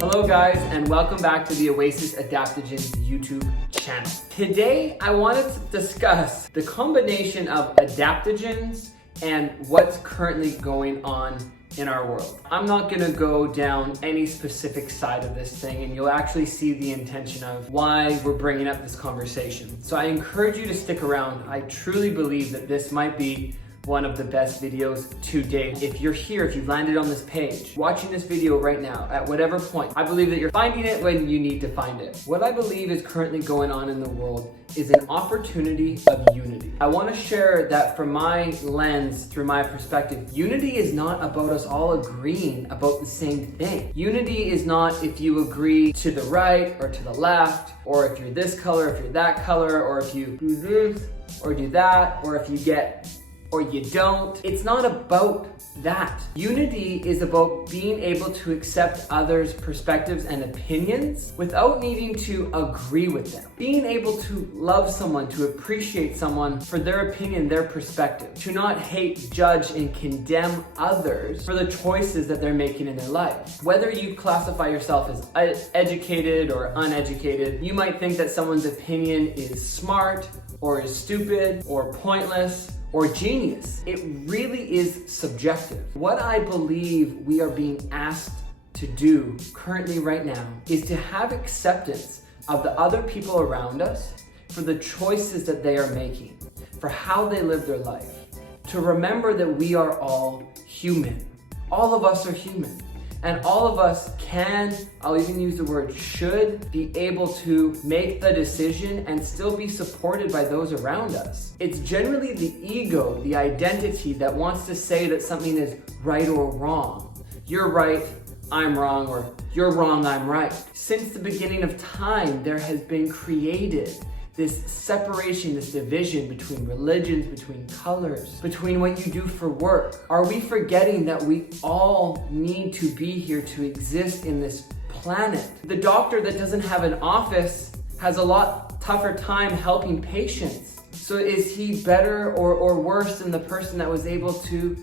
Hello guys, and welcome back to the Oasis Adaptogens YouTube channel. Today, I wanted to discuss the combination of adaptogens and what's currently going on in our world. I'm not gonna go down any specific side of this thing, and you'll actually see the intention of why we're bringing up this conversation. So I encourage you to stick around. I truly believe that this might be one of the best videos to date. If you're here, if you've landed on this page, watching this video right now, at whatever point, I believe that you're finding it when you need to find it. What I believe is currently going on in the world is an opportunity of unity. I want to share that from my lens, through my perspective, unity is not about us all agreeing about the same thing. Unity is not if you agree to the right or to the left, or if you're this color, if you're that color, or if you do this or do that, or if you get or you don't. It's not about that. Unity is about being able to accept others' perspectives and opinions without needing to agree with them. Being able to love someone, to appreciate someone for their opinion, their perspective. To not hate, judge, and condemn others for the choices that they're making in their life. Whether you classify yourself as educated or uneducated, you might think that someone's opinion is smart or is stupid or pointless or genius. It really is subjective. What I believe we are being asked to do currently right now is to have acceptance of the other people around us for the choices that they are making, for how they live their life. To remember that we are all human. All of us are human. And all of us can, I'll even use the word should, be able to make the decision and still be supported by those around us. It's generally the ego, the identity that wants to say that something is right or wrong. You're right, I'm wrong, or you're wrong, I'm right. Since the beginning of time, there has been created this separation, this division between religions, between colors, between what you do for work. Are we forgetting that we all need to be here to exist in this planet? The doctor that doesn't have an office has a lot tougher time helping patients. So is he better or worse than the person that was able to,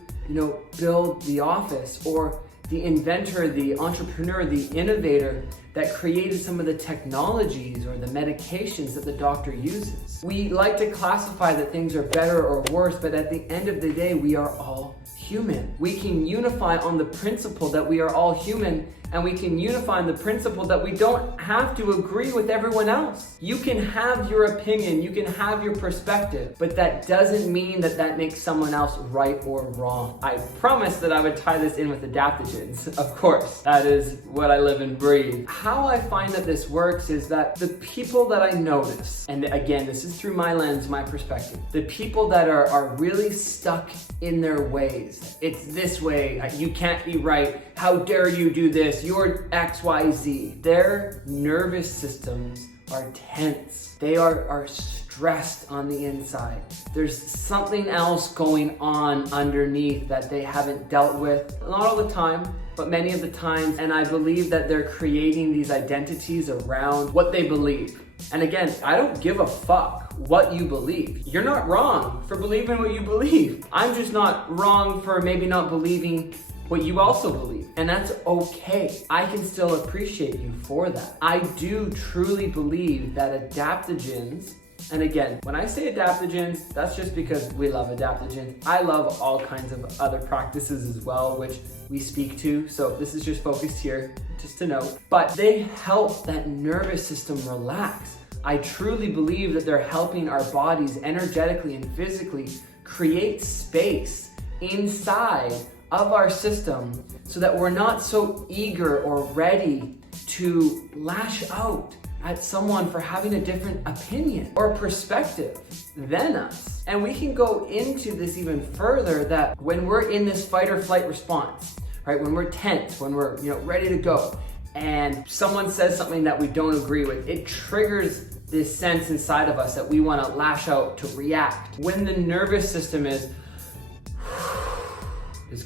build the office, or the inventor, the entrepreneur, the innovator that created some of the technologies or the medications that the doctor uses? We like to classify that things are better or worse, but at the end of the day, we are all human. We can unify on the principle that we are all human, and we can unify on the principle that we don't have to agree with everyone else. You can have your opinion, you can have your perspective, but that doesn't mean that that makes someone else right or wrong. I promised that I would tie this in with adaptogens. Of course, that is what I live and breathe. How I find that this works is that the people that I notice, and again, this is through my lens, my perspective, the people that are really stuck in their ways. It's this way, you can't be right, how dare you do this, you're XYZ. Their nervous systems are tense. They are stressed on the inside. There's something else going on underneath that they haven't dealt with. Not all the time, but many of the times. And I believe that they're creating these identities around what they believe. And again, I don't give a fuck what you believe. You're not wrong for believing what you believe. I'm just not wrong for maybe not believing what you also believe. And that's okay. I can still appreciate you for that. I do truly believe that adaptogens, and again, when I say adaptogens, that's just because we love adaptogens. I love all kinds of other practices as well, which we speak to. So this is just focused here, just to know. But they help that nervous system relax. I truly believe that they're helping our bodies energetically and physically create space inside of our system so that we're not so eager or ready to lash out at someone for having a different opinion or perspective than us. And we can go into this even further, that when we're in this fight or flight response, right? When we're tense, when we're ready to go, and someone says something that we don't agree with, it triggers this sense inside of us that we want to lash out, to react. When the nervous system is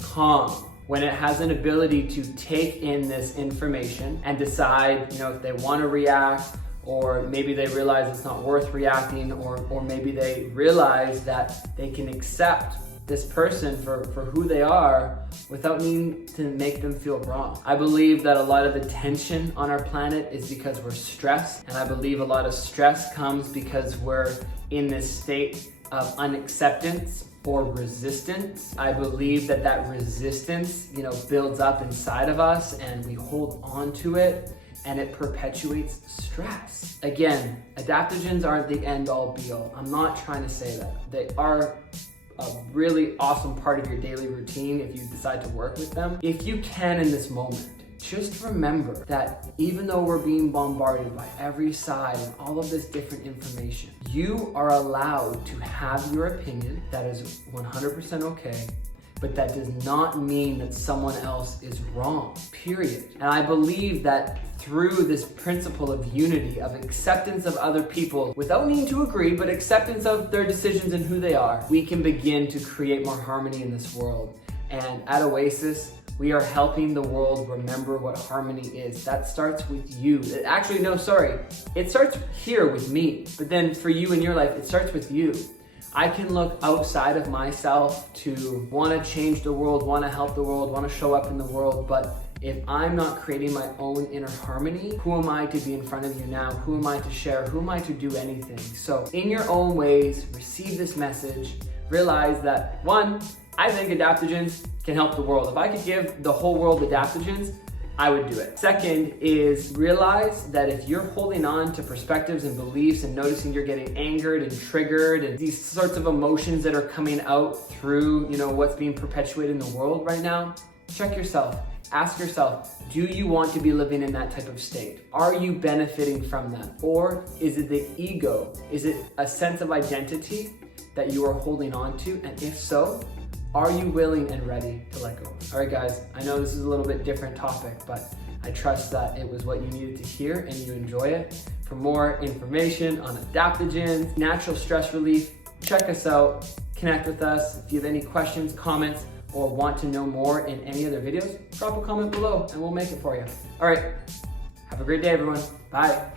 calm, when it has an ability to take in this information and decide, if they want to react, or maybe they realize it's not worth reacting, or maybe they realize that they can accept this person for who they are without needing to make them feel wrong. I believe that a lot of the tension on our planet is because we're stressed, and I believe a lot of stress comes because we're in this state of unacceptance or resistance. I believe that resistance, builds up inside of us and we hold on to it, and it perpetuates stress. Again, adaptogens aren't the end all be all. I'm not trying to say that. They are a really awesome part of your daily routine if you decide to work with them. If you can in this moment, just remember that even though we're being bombarded by every side and all of this different information, you are allowed to have your opinion. That is 100% okay. But that does not mean that someone else is wrong, period. And I believe that through this principle of unity, of acceptance of other people, without needing to agree, but acceptance of their decisions and who they are, we can begin to create more harmony in this world. And at Oasis, we are helping the world remember what harmony is. That starts with you. It starts here with me. But then for you in your life, it starts with you. I can look outside of myself to want to change the world, want to help the world, want to show up in the world, but if I'm not creating my own inner harmony, who am I to be in front of you now? Who am I to share? Who am I to do anything? So in your own ways, receive this message, realize that one, I think adaptogens can help the world. If I could give the whole world adaptogens, I would do it. Second is realize that if you're holding on to perspectives and beliefs and noticing you're getting angered and triggered and these sorts of emotions that are coming out through, what's being perpetuated in the world right now, check yourself. Ask yourself, do you want to be living in that type of state? Are you benefiting from that? Or is it the ego? Is it a sense of identity that you are holding on to? And if so, are you willing and ready to let go? All right, guys, I know this is a little bit different topic, but I trust that it was what you needed to hear and you enjoy it. For more information on adaptogens, natural stress relief, check us out, connect with us. If you have any questions, comments, or want to know more in any other videos, drop a comment below and we'll make it for you. All right, have a great day, everyone. Bye.